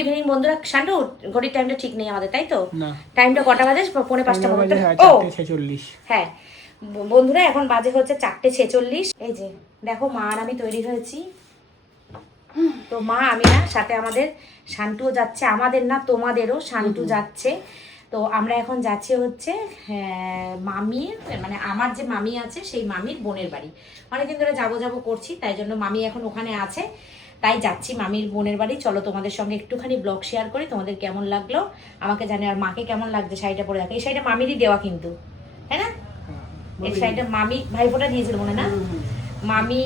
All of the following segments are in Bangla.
ইভিনিং বন্ধুরা শান্টু ঘড়ির টাইমটা ঠিক নেই আমাদের তাই তো? না। টাইমটা কটা বাজে? পৌনে পাঁচটা বাজে হ্যাঁ ও! হ্যাঁ। বন্ধুরা এখন বাজে হচ্ছে চারটে ছেচল্লিশ। এই যে দেখো মা আর আমি তৈরি হয়েছি। তো মা আমি না সাথে আমাদের শান্টুও যাচ্ছে আমাদের না তোমাদেরও শান্টু যাচ্ছে। তো আমরা এখন যাচ্ছি হচ্ছে হ্যাঁ, মামির মানে আমার যে মামি আছে সেই মামির বোনের বাড়ি। অনেকদিন ধরে যাব যাব করছি তাই জন্য মামি এখন ওখানে আছে। তাই যাচ্ছি মামির বোনের বাড়ি। চলো তোমাদের সঙ্গে একটুখানি ব্লগ শেয়ার করি তোমাদের কেমন লাগল? আমাকে জানি আর মাকে কেমন লাগছে শাড়িটা পরে দেখো। এই শাড়িটা মামিরই দেওয়া কিন্তু তাই না? এই শাড়িটা মামি ভাইফোঁটা দিয়েছিল মনে না? মামি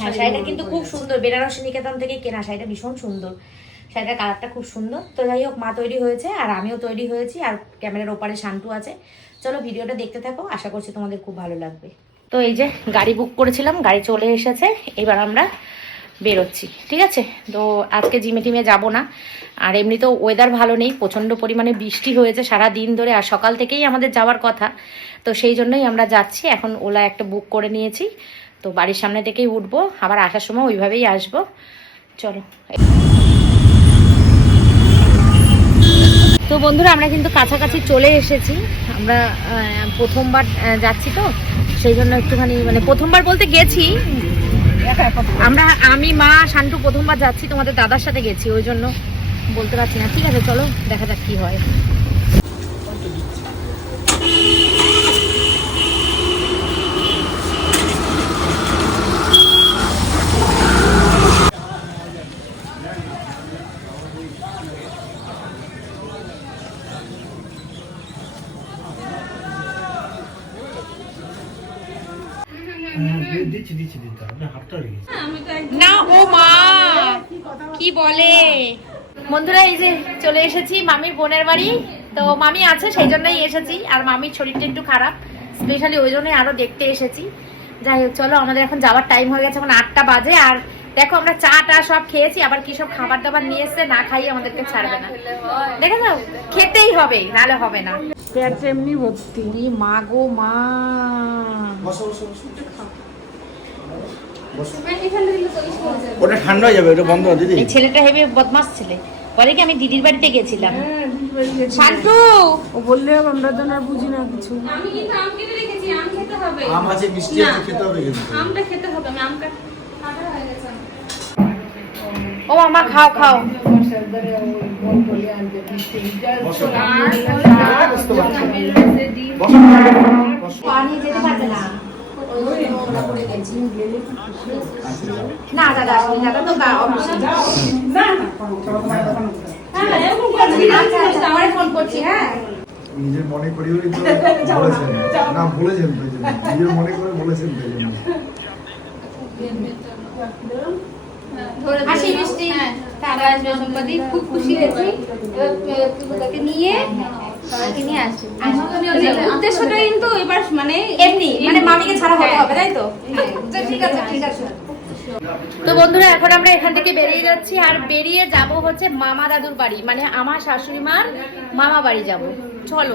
হ্যাঁ শাড়িটা কিন্তু খুব সুন্দর। বেনারসি নিকেতন থেকে কেনা শাড়িটা ভীষণ সুন্দর। শাড়িটার কালারটা খুব সুন্দর। তো যাই হোক মা তৈরি হয়েছে আর আমিও তৈরি হয়েছি আর ক্যামেরার ওপারে শান্টু আছে। চলো ভিডিওটা দেখতে থাকো। আশা করছি তোমাদের খুব ভালো লাগবে। তো এই যে গাড়ি বুক করেছিলাম, গাড়ি চলে এসেছে, এবার আমরা বেরোচ্ছি, ঠিক আছে? তো আজকে জিমে টিমে যাব না। আর এমনিতেও ওয়েদার ভালো নেই, প্রচণ্ড পরিমাণে বৃষ্টি হয়েছে সারা দিন ধরে, আর সকাল থেকেই আমাদের যাওয়ার কথা। তো সেই জন্যই আমরা যাচ্ছি, এখন ওলা একটা বুক করে নিয়েছি। তো বাড়ির সামনে থেকেই উঠবো, আবার আসার সময় ওইভাবেই আসব। চলো। তো বন্ধুরা, আমরা কিন্তু কাছাকাছি চলে এসেছি। আমরা প্রথমবার যাচ্ছি তো, সেই জন্য একটুখানি মানে প্রথমবার বলতে গেছি। আমরা, আমি, মা, শান্টু প্রথমবার যাচ্ছি, তোমাদের দাদার সাথে গেছি, ওই জন্য বলতে পারছি না। ঠিক আছে, চলো, দেখা যাক কি হয়। না, ও মা, কি বলে? বন্ধুরা, এই যে চলে এসেছি মামির বোনের বাড়ি। তো মামি আছে, সেই জন্যই এসেছি। আর মামির শরীরটা একটু খারাপ স্পেশালি ওই জন্যই আরও দেখতে এসেছি। যাই হোক, চলো, আমাদের এখন যাওয়ার টাইম হয়ে গেছে, এখন আটটা বাজে। আর দেখো আমরা চা টা সব খেয়েছি আবার কি সব খাবার দাবার নিয়ে এসছে না খাইয়ে আমাদেরকে ছাড়বে না। দেখে যাও খেতেই হবে নালে হবে না। পেট এমনি ভর্তি। মা গো মা। বসো বসো বসো। বসো। ওটা ঠান্ডা হয়ে যাবে ওটা বন্ধ দিদি এই ছেলেটা হেবে বদমাস ছেলে। বলে কি আমি দিদির বাড়িতে গেছিলাম? শান্তু! ও বললে আমরা তো বুঝি না কিছু। আমি কিন্তু আম কেটে রেখেছি আম খেতে হবে। আম আছে মিষ্টি খেতে হবে আমটা খেতে হবে আমি আম কাট- কাটা হয়ে গেছে ও মামা খাও খাও। না। দাদা তো ফোন করছি হ্যাঁ নিজের মনে করি বলেছেন। না বলেছেন। নিজের মনে করে বলেছেন হাসি মিষ্টি। হ্যাঁ তারা আসবে সম্পাদি খুব খুশি হয়েছি। এবার, নিয়ে সবাইকে নিয়ে আসবে। উদ্দেশ্যটা কিন্তু এবার মানে এমনি মানে মামিকে ছাড়া হতে হবে তাই তো? হ্যাঁ। তো ঠিক আছে ঠিক আছে। তো বন্ধুরা এখন আমরা এখান থেকে বেরিয়ে যাচ্ছি। আর বেরিয়ে যাব হচ্ছে মামা দাদুর বাড়ি। মানে আমার শাশুড়ি মার মামা বাড়ি যাব। চলো।